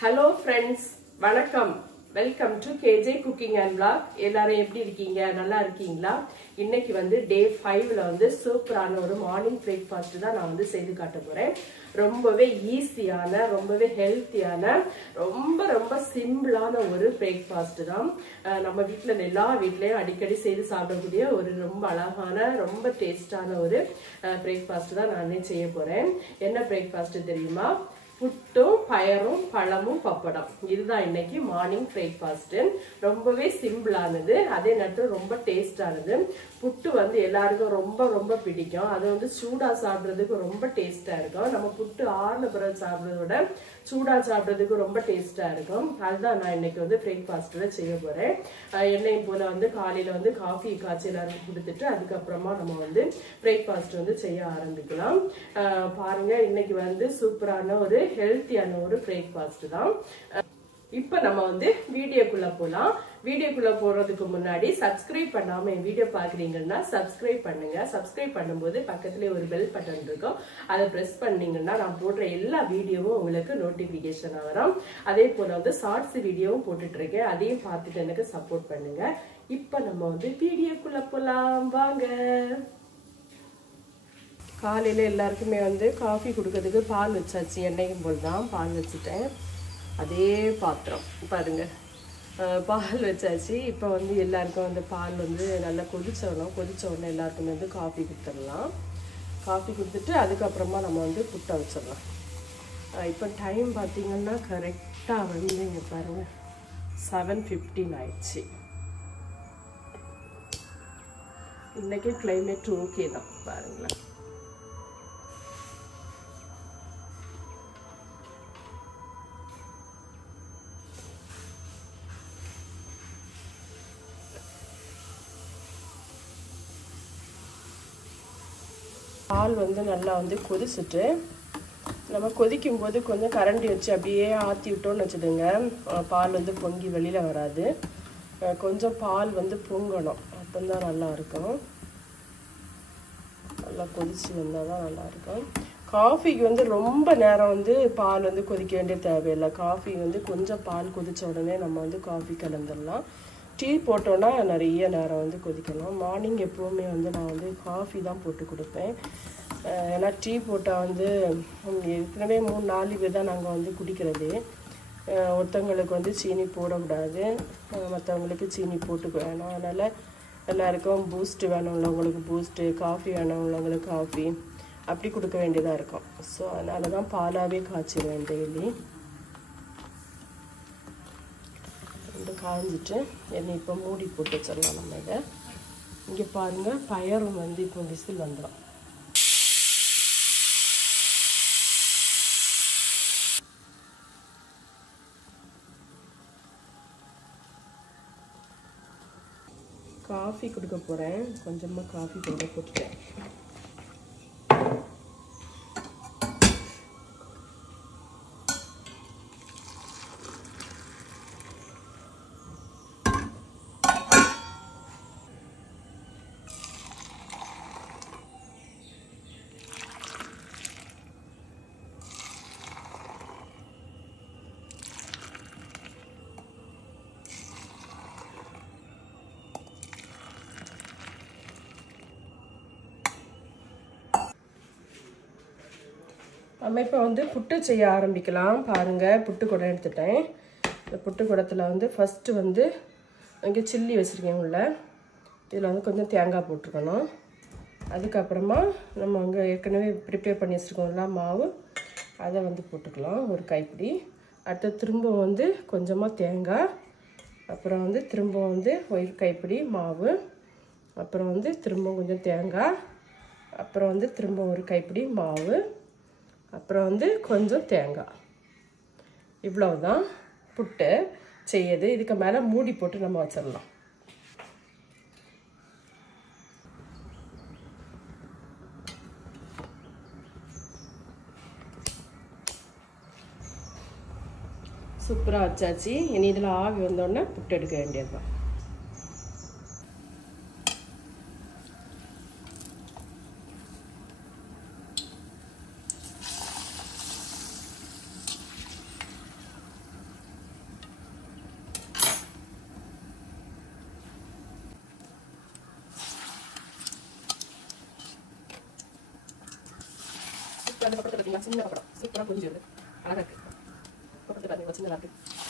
Hello friends, வணக்கம். Welcome to KJ Cooking and Vlog. எல்லாரும் எப்படி இருக்கீங்க? நல்லா இருக்கீங்களா? இன்னைக்கு வந்து டே 5ல வந்து சூப்பரான ஒரு மார்னிங் பிரேக்ஃபாஸ்ட் தான் நான் வந்து செய்து காட்ட போறேன். ரொம்பவே ஈஸியான, ரொம்பவே ஹெல்த்தியான, ரொம்ப சிம்பிளான ஒரு பிரேக்ஃபாஸ்ட் தான். நம்ம வீட்ல எல்லா வீட்லயும் அடிக்கடி செய்து சாப்பிடக்கூடிய ஒரு ரொம்ப அழகான, ரொம்ப டேஸ்டான ஒரு பிரேக்ஃபாஸ்ட் தான் நானே செய்ய போறேன். என்ன பிரேக்ஃபாஸ்ட் தெரியுமா? புட்டும் பயரும் பழமும் பப்படம். இதுதான் இன்னைக்கு மார்னிங் பிரேக்ஃபாஸ்ட். ரொம்பவே சிம்பிளானது, அதே நேரத்தில் ரொம்ப டேஸ்டானது. புட்டு வந்து எல்லாருக்கும் ரொம்ப பிடிக்கும். அது வந்து சூடா சாப்பிட்றதுக்கு ரொம்ப டேஸ்டா இருக்கும். நம்ம புட்டு ஆறுன பிறகு சாப்பிட்றத விட சூடா சாப்பிட்றதுக்கு ரொம்ப டேஸ்டா இருக்கும். அதுதான் நான் இன்னைக்கு வந்து பிரேக்ஃபாஸ்ட்ல செய்ய போறேன். என்னையும் போல வந்து காலையில வந்து காஃபி காய்ச்சி எல்லாருக்கும் கொடுத்துட்டு அதுக்கப்புறமா நம்ம வந்து பிரேக்ஃபாஸ்ட் வந்து செய்ய ஆரம்பிக்கலாம். பாருங்க, இன்னைக்கு வந்து சூப்பரான ஒரு ஹெல்த்தியான ஒரு பிரேக்ஃபாஸ்ட் தான். இப்ப நம்ம வந்து வீடியோக்குள்ள போலாம். வீடியோக்குள்ள போறதுக்கு முன்னாடி சப்ஸ்கிரைப் பண்ணாம என் வீடியோ பாக்குறீங்கன்னா சப்ஸ்கிரைப் பண்ணுங்க. சப்ஸ்கிரைப் பண்ணும்போது பக்கத்துல ஒரு பெல் பட்டன் இருக்கும், அதை பிரஸ் பண்ணீங்கன்னா நான் போடுற எல்லா வீடியோவும் உங்களுக்கு நோட்டிபிகேஷன் வரும். அதே போல வந்து ஷார்ட்ஸ் வீடியோவும் போட்டுட்டு இருக்கேன், அதையும் பார்த்துட்டு எனக்கு சப்போர்ட் பண்ணுங்க. இப்ப நம்ம வந்து வீடியோக்குள்ள போலாம் வாங்க. காலையில எல்லாருக்குமே வந்து காஃபி கொடுக்கறதுக்கு பால் வச்சாச்சு. எண்ணெயும் போல் தான் பால் வச்சுட்டேன். அதே பாத்திரம் பாருங்க, பால் வச்சாச்சு. இப்போ வந்து எல்லாருக்கும் அந்த பால் வந்து நல்லா கொதிச்ச உடனே எல்லாருக்குமே வந்து காஃபி கொடுத்துடலாம். காஃபி கொடுத்துட்டு அதுக்கப்புறமா நம்ம வந்து புட்டை வச்சிடலாம். இப்போ டைம் பார்த்தீங்கன்னா கரெக்டாக வந்து இங்கே பாருங்கள் 7:15 ஆயிடுச்சு. இன்றைக்கி கிளைமேட் ஓகே தான் பாருங்களேன். பால் வந்து நல்லா வந்து கொதிச்சுட்டு நம்ம கொதிக்கும் போது கொஞ்சம் கரண்டி வச்சு அப்படியே ஆற்றி விட்டோன்னு வச்சுடுங்க, பால் வந்து பொங்கி வெளியில் வராது. கொஞ்சம் பால் வந்து பொங்கணும், அப்போதான் நல்லா இருக்கும். நல்லா கொதிச்சு வந்தால் தான் நல்லாயிருக்கும். காஃபிக்கு வந்து ரொம்ப நேரம் வந்து பால் வந்து கொதிக்க வேண்டிய தேவையில்லை. காஃபி வந்து கொஞ்சம் பால் கொதித்த உடனே நம்ம வந்து காஃபி கலந்துடலாம். டீ போட்டோன்னா நிறைய நேரம் வந்து கொதிக்கணும். மார்னிங் எப்போவுமே வந்து நான் வந்து காஃபி தான் போட்டு கொடுப்பேன். ஏன்னா டீ போட்டால் வந்து ஏற்கனவே 3-4 பேர் தான் நாங்கள் வந்து குடிக்கிறது. ஒருத்தவங்களுக்கு வந்து சீனி போடக்கூடாது, மற்றவங்களுக்கு சீனி போட்டுக்க வேணாம். அதனால் எல்லாருக்கும் பூஸ்ட்டு வேணும்லவங்களுக்கு பூஸ்ட்டு, காஃபி வேணும்லவங்களுக்கு காஃபி, அப்படி கொடுக்க வேண்டியதாக இருக்கும். ஸோ அதனால தான் பாலாகவே காய்ச்சிடுவேன் டெய்லி. காய்ஞ்சிட்டு என்னை இப்போ மூடி போட்டு வச்சிடலாம் நம்ம இதை. இங்கே பாருங்கள், பயரும் வந்து இப்போ விசில் வந்துடும். காஃபி கொடுக்க போகிறேன், கொஞ்சமாக காஃபி கொடுக்க போட்டுட்டேன். நம்ம இப்போ வந்து புட்டு செய்ய ஆரம்பிக்கலாம். பாருங்கள், புட்டு குடம் எடுத்துட்டேன். இந்த புட்டு குடத்தில் வந்து ஃபஸ்ட்டு வந்து இங்கே சில்லி வச்சுருக்கேன் உள்ள. இதில் வந்து கொஞ்சம் தேங்காய் போட்டுருக்கணும். அதுக்கப்புறமா நம்ம அங்கே ஏற்கனவே ப்ரிப்பேர் பண்ணி வச்சுருக்கோம்ல மாவு, அதை வந்து போட்டுக்கலாம் ஒரு கைப்பிடி. அடுத்து திரும்ப வந்து கொஞ்சமாக தேங்காய், அப்புறம் வந்து திரும்ப வந்து ஒரு கைப்பிடி மாவு, அப்புறம் வந்து திரும்ப கொஞ்சம் தேங்காய், அப்புறம் வந்து திரும்ப ஒரு கைப்பிடி மாவு, அப்புறம் வந்து கொஞ்சம் தேங்காய். இவ்வளவுதான் புட்டு செய்யுது. இதுக்கு மேலே மூடி போட்டு நம்ம வச்சிடலாம். சூப்பராக வச்சாச்சு. இனி இதில் ஆவி வந்தோடனே புட்டு எடுக்க வேண்டியது தான். பார்த்தீங்கன்னா சின்ன பப்படம் சூப்பராக கொஞ்சம் வருது. அழகாக இருக்குது. பப்படத்தை பார்த்தீங்கன்னா சின்னதாக இருக்குது.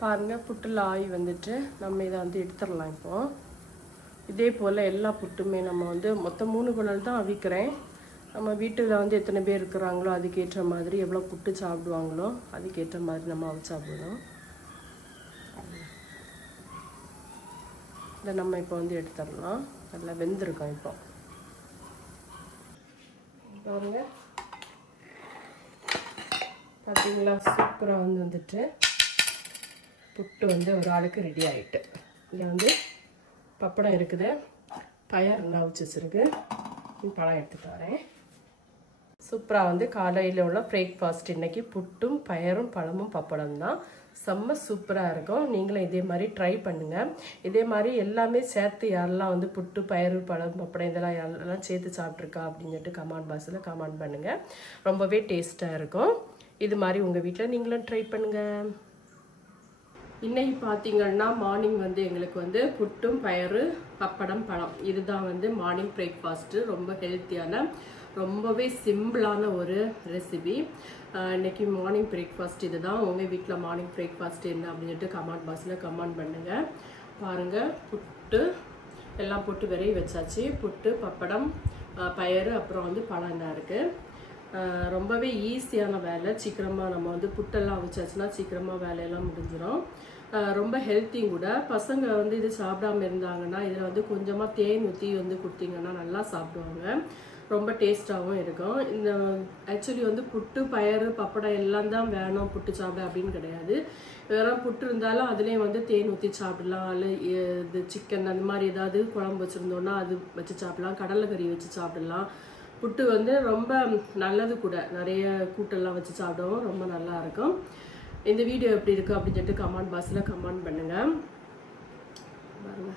பாருங்கள் புட்டில் ஆகி வந்துட்டு நம்ம இதை வந்து எடுத்துடலாம். இப்போது இதே போல் எல்லா புட்டுமே நம்ம வந்து மொத்தம் 3 குழல் தான் அவிக்கிறேன். நம்ம வீட்டில் வந்து எத்தனை பேர் இருக்கிறாங்களோ அதுக்கேற்ற மாதிரி எவ்வளோ புட்டு சாப்பிடுவாங்களோ அதுக்கேற்ற மாதிரி நம்ம அவிச்சு சாப்பிடணும். இதை நம்ம இப்போ வந்து எடுத்துடலாம். நல்லா வெந்திருக்கோம். இப்போ பாருங்க பார்த்தீங்களா சூப்பராக வந்துட்டு புட்டு வந்து ஒரு ஆளுக்கு ரெடி ஆகிட்டு. இதில் வந்து பப்படம் இருக்குது, பயர் நல்லா அவிச்சு வச்சுருக்கு, பழம் எடுத்துட்டு வரேன். சூப்பராக வந்து காலையில் உள்ள பிரேக்ஃபாஸ்ட் இன்னைக்கு புட்டும் பயரும் பழமும் பப்படம் தான். செம்ம சூப்பராக இருக்கும். நீங்களும் இதே மாதிரி ட்ரை பண்ணுங்கள். இதே மாதிரி எல்லாமே சேர்த்து யாரெல்லாம் வந்து புட்டு பயிறு பழம் பப்படம் இதெல்லாம் யாரெல்லாம் சேர்த்து சாப்பிட்ருக்கா அப்படின்னு சொல்லிட்டு கமெண்ட் பாக்ஸில் கமெண்ட் பண்ணுங்கள். ரொம்பவே டேஸ்ட்டாக இருக்கும். இது மாதிரி உங்கள் வீட்டில் நீங்களும் ட்ரை பண்ணுங்கள். இன்னைக்கு பார்த்தீங்கன்னா மார்னிங் வந்து எங்களுக்கு வந்து புட்டும் பயறு பப்படம் பழம் இதுதான் வந்து மார்னிங் பிரேக்ஃபாஸ்ட்டு. ரொம்ப ஹெல்த்தியான ரொம்பவே சிம்பிளான ஒரு ரெசிபி. இன்னைக்கு மார்னிங் பிரேக்ஃபாஸ்ட் இதுதான். உங்கள் வீட்டில் மார்னிங் பிரேக்ஃபாஸ்ட் என்ன அப்படின்னு சொல்லிட்டு கமெண்ட் பாக்ஸில் கமெண்ட் பண்ணுங்கள். பாருங்கள் புட்டு எல்லாம் போட்டு விரைவி வச்சாச்சு. புட்டு பப்படம் பயறு அப்புறம் வந்து பழம் தான் இருக்குது. ரொம்பவே ஈஸியான வேலை. சீக்கிரமாக நம்ம வந்து புட்டெல்லாம் வச்சாச்சுன்னா சீக்கிரமாக வேலையெல்லாம் முடிஞ்சிடும். ரொம்ப ஹெல்த்தியும் கூட. பசங்க வந்து இது சாப்பிடாம இருந்தாங்கன்னா இதில் வந்து கொஞ்சமாக தேன் ஊற்றி வந்து கொடுத்தீங்கன்னா நல்லா சாப்பிடுவாங்க. ரொம்ப டேஸ்ட்டாகவும் இருக்கும். இந்த ஆக்சுவலி வந்து புட்டு பயறு பப்படம் எல்லாம் தான் வேணும் புட்டு சாப்பிட அப்படின்னு கிடையாது. வேற புட்டு இருந்தாலும் அதுலேயும் வந்து தேன் ஊற்றி சாப்பிடலாம். இல்லை இது சிக்கன் அந்த மாதிரி ஏதாவது குழம்பு வச்சுருந்தோன்னா அது வச்சு சாப்பிடலாம். கடலைக்கறி வச்சு சாப்பிடலாம். புட்டு வந்து ரொம்ப நல்லது கூட. நிறைய கூட்டெல்லாம் வச்சு சாப்பிடவும் ரொம்ப நல்லா இருக்கும். இந்த வீடியோ எப்படி இருக்கு அப்படின்னு சொல்லிட்டு கமெண்ட் பாக்ஸில் கமெண்ட் பண்ணுங்க. பாருங்க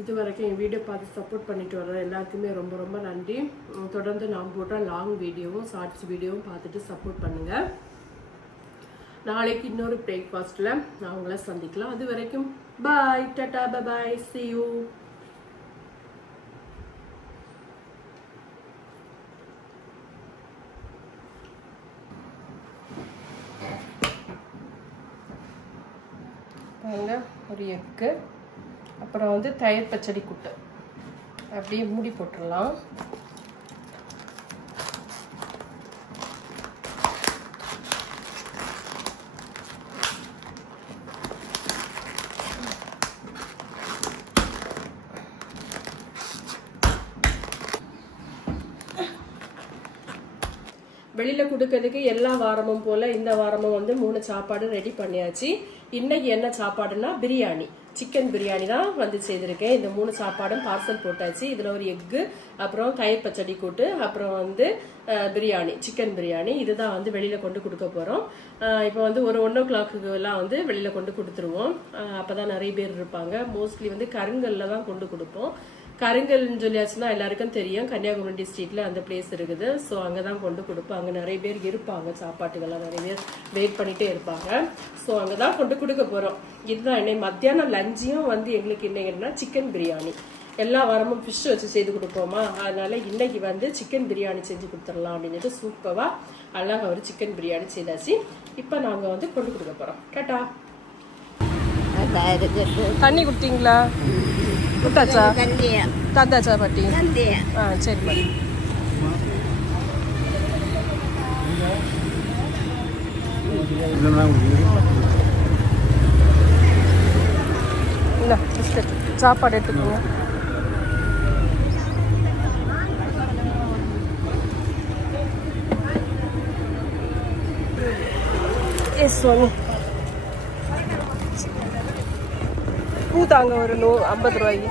இது வரைக்கும் என் வீடியோ பார்த்து சப்போர்ட் பண்ணிட்டு வர எல்லாத்துக்குமே ரொம்ப ரொம்ப நன்றி. தொடர்ந்து நான் போடுற லாங் வீடியோவும் ஷார்ட்ஸ் வீடியோவும் பார்த்துட்டு சப்போர்ட் பண்ணுங்கள். நாளைக்கு இன்னொரு பிரேக்ஃபாஸ்ட்டில் நான் உங்களை சந்திக்கலாம். அது வரைக்கும் பாய், டாடா, பாய், see you. பாருங்க ஒரு எக்கு, அப்புறம் வந்து தயிர் பச்சடி கூட்டு அப்படியே மூடி போட்டுடலாம். வெளியில கொடுக்கறதுக்கு எல்லா வாரமும் போல இந்த வாரமும் வந்து 3 சாப்பாடு ரெடி பண்ணியாச்சு. இன்னைக்கு என்ன சாப்பாடுன்னா பிரியாணி, சிக்கன் பிரியாணி தான் வந்து செய்திருக்கேன். இந்த 3 சாப்பாடும் பார்சல் போட்டாச்சு. இதுல ஒரு எக்கு, அப்புறம் தயிர் பச்சடி கூட்டு, அப்புறம் வந்து பிரியாணி, சிக்கன் பிரியாணி. இதுதான் வந்து வெளியில கொண்டு கொடுக்க போறோம். இப்போ வந்து ஒரு 1 o'clock எல்லாம் வந்து வெளியில கொண்டு கொடுத்துருவோம். அப்பதான் நிறைய பேர் இருப்பாங்க. மோஸ்ட்லி வந்து கருங்கல்ல தான் கொண்டு கொடுப்போம். கருங்கல்னு சொல்லியாச்சுன்னா எல்லாருக்கும் தெரியும், கன்னியாகுமரி டிஸ்ட்ரிக்ட்ல அந்த பிளேஸ் இருக்குது. ஸோ அங்கதான் கொண்டு கொடுப்போம். அங்க நிறைய பேர் இருப்பாங்க, சாப்பாட்டுக்கெல்லாம் நிறைய பேர் வெயிட் பண்ணிட்டே இருப்பாங்க. ஸோ அங்கதான் கொண்டு கொடுக்க போறோம். இதுதான் இன்னைக்கு மத்தியானம் லஞ்சையும் வந்து எங்களுக்கு இன்னைக்குன்னா சிக்கன் பிரியாணி. எல்லா வாரமும் ஃபிஷ் வச்சு செய்து கொடுப்போமா, அதனால இன்னைக்கு வந்து சிக்கன் பிரியாணி செஞ்சு கொடுத்துடலாம் அப்படின்னு சூப்பரா அழகா ஒரு சிக்கன் பிரியாணி செய்தாச்சு. இப்போ நாங்க வந்து கொண்டு கொடுக்க போறோம். கேட்டா தண்ணி கொடுத்தீங்களா? கொடுத்தாச்சா? தந்தாச்சா பாட்டி? சரி பாட்டி. இல்லை பிஸ்கட் சாப்பாடு எடுத்துக்கோங்க. எஸ் சுவாமி. பூ தாங்க ஒரு 50 ரூபாய்க்கு.